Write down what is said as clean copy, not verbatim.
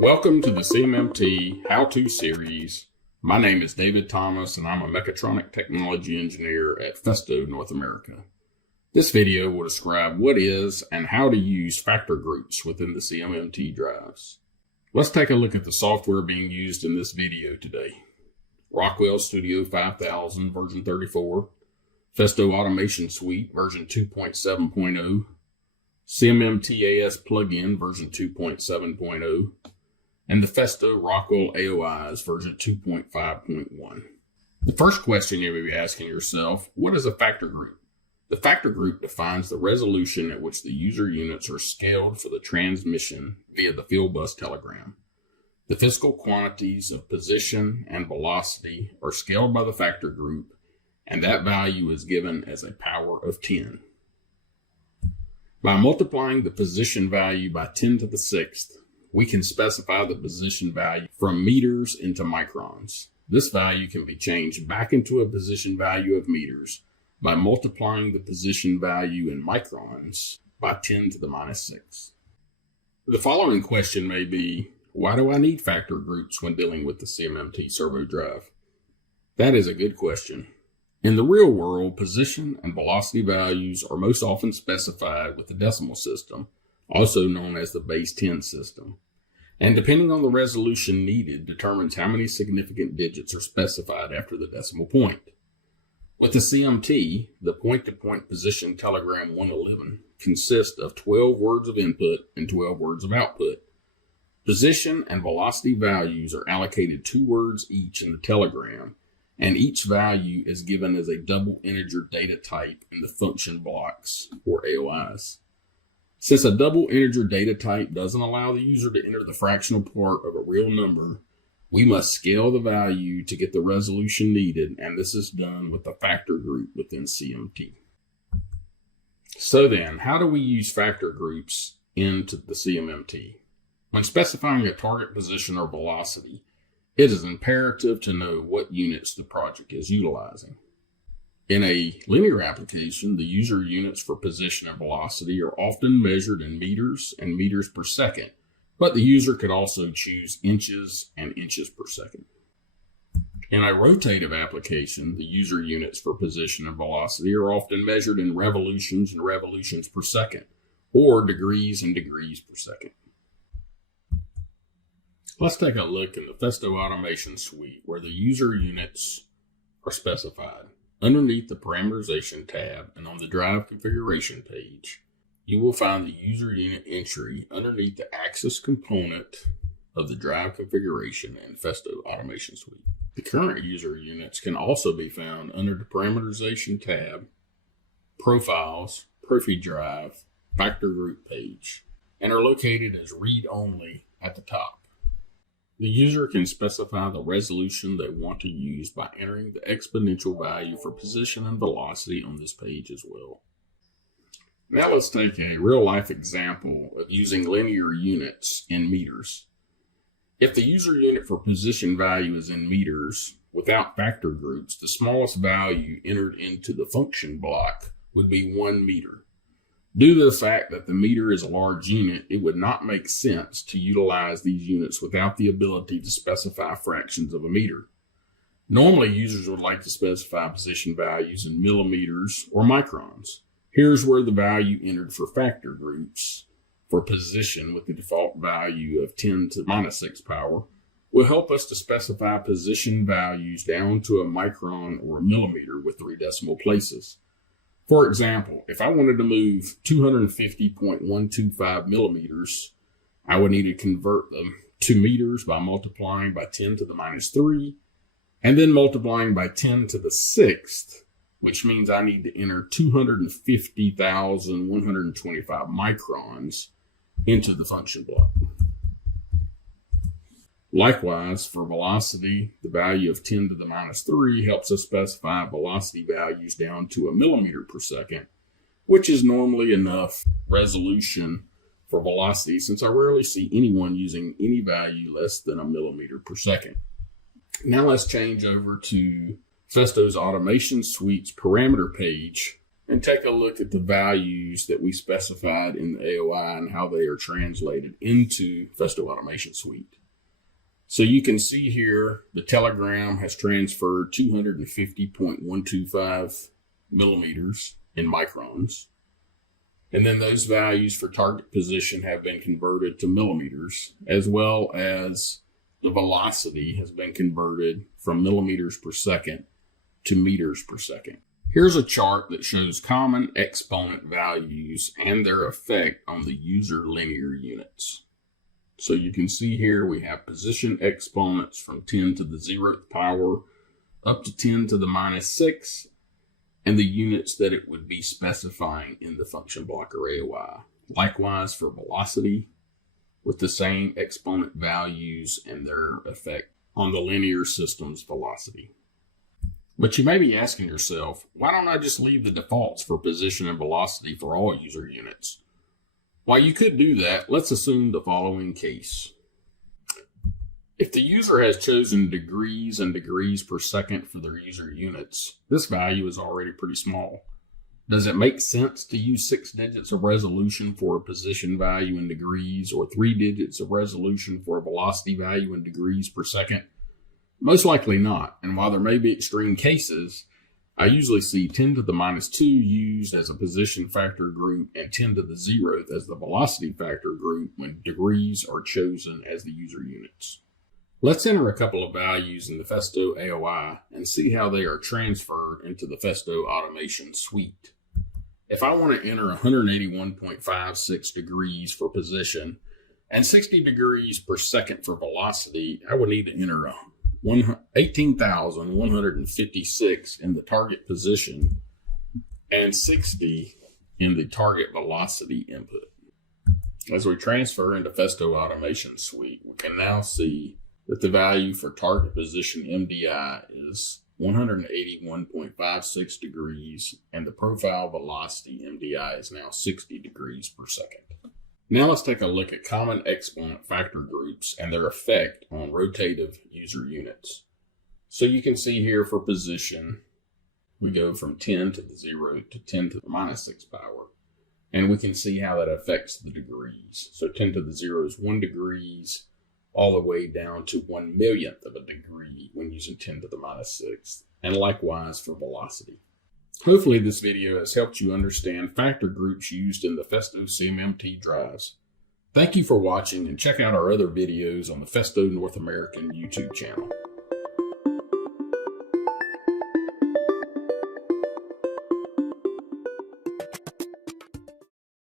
Welcome to the CMMT How-To series. My name is David Thomas and I'm a mechatronic technology engineer at Festo, North America. This video will describe what is and how to use factor groups within the CMMT drives. Let's take a look at the software being used in this video today. Rockwell Studio 5000 version 34, Festo Automation Suite version 2.7.0, CMMT AS plugin version 2.7.0, and the Festo Rockwell AOIs version 2.5.1. The first question you may be asking yourself, what is a factor group? The factor group defines the resolution at which the user units are scaled for the transmission via the field bus telegram. The physical quantities of position and velocity are scaled by the factor group, and that value is given as a power of 10. By multiplying the position value by 10 to the sixth, we can specify the position value from meters into microns. This value can be changed back into a position value of meters by multiplying the position value in microns by 10 to the minus 6. The following question may be, why do I need factor groups when dealing with the CMMT servo drive? That is a good question. In the real world, position and velocity values are most often specified with the decimal system, also known as the base 10 system. And depending on the resolution needed determines how many significant digits are specified after the decimal point. With the CMT, the point-to-point position telegram 111 consists of 12 words of input and 12 words of output. Position and velocity values are allocated 2 words each in the telegram, and each value is given as a double integer data type in the function blocks, or AOIs. Since a double integer data type doesn't allow the user to enter the fractional part of a real number, we must scale the value to get the resolution needed, and this is done with the factor group within CMT. So then, how do we use factor groups into the CMMT? When specifying a target position or velocity, it is imperative to know what units the project is utilizing. In a linear application, the user units for position and velocity are often measured in meters and meters per second, but the user could also choose inches and inches per second. In a rotative application, the user units for position and velocity are often measured in revolutions and revolutions per second, or degrees and degrees per second. Let's take a look in the Festo Automation Suite where the user units are specified. Underneath the Parameterization tab and on the Drive Configuration page, you will find the user unit entry underneath the Axis component of the Drive Configuration in Festo Automation Suite. The current user units can also be found under the Parameterization tab, Profiles, Profi Drive, Factor Group page, and are located as read-only at the top. The user can specify the resolution they want to use by entering the exponential value for position and velocity on this page as well. Now let's take a real-life example of using linear units in meters. If the user unit for position value is in meters, without factor groups, the smallest value entered into the function block would be 1 meter. Due to the fact that the meter is a large unit, it would not make sense to utilize these units without the ability to specify fractions of a meter. Normally, users would like to specify position values in millimeters or microns. Here's where the value entered for factor groups for position with the default value of 10 to the minus 6 power will help us to specify position values down to a micron or a millimeter with 3 decimal places. For example, if I wanted to move 250.125 millimeters, I would need to convert them to meters by multiplying by 10 to the minus 3, and then multiplying by 10 to the sixth, which means I need to enter 250,125 microns into the function block. Likewise, for velocity, the value of 10 to the minus 3 helps us specify velocity values down to a millimeter per second, which is normally enough resolution for velocity since I rarely see anyone using any value less than a millimeter per second. Now let's change over to Festo's Automation Suite's parameter page and take a look at the values that we specified in the AOI and how they are translated into Festo Automation Suite. So you can see here the telegram has transferred 250.125 millimeters in microns. And then those values for target position have been converted to millimeters, as well as the velocity has been converted from millimeters per second to meters per second. Here's a chart that shows common exponent values and their effect on the user linear units. So you can see here we have position exponents from 10 to the 0th power up to 10 to the minus 6, and the units that it would be specifying in the function block or AOI. Likewise for velocity, with the same exponent values and their effect on the linear system's velocity. But you may be asking yourself, why don't I just leave the defaults for position and velocity for all user units? While you could do that, let's assume the following case. If the user has chosen degrees and degrees per second for their user units, this value is already pretty small. Does it make sense to use 6 digits of resolution for a position value in degrees or 3 digits of resolution for a velocity value in degrees per second? Most likely not. And while there may be extreme cases, I usually see 10 to the minus 2 used as a position factor group and 10 to the 0th as the velocity factor group when degrees are chosen as the user units. Let's enter a couple of values in the Festo AOI and see how they are transferred into the Festo Automation Suite. If I want to enter 181.56 degrees for position and 60 degrees per second for velocity, I would need to enter 18,156 in the target position and 60 in the target velocity input. As we transfer into Festo Automation Suite, we can now see that the value for target position MDI is 181.56 degrees, and the profile velocity MDI is now 60 degrees per second. Now let's take a look at common exponent factor groups and their effect on rotative user units. So you can see here for position, we go from 10 to the 0 to 10 to the minus 6 power. And we can see how that affects the degrees. So 10 to the 0 is 1 degrees, all the way down to 1/1,000,000th of a degree when using 10 to the minus 6, and likewise for velocity. Hopefully this video has helped you understand factor groups used in the Festo CMMT drives. Thank you for watching, and check out our other videos on the Festo North American YouTube channel.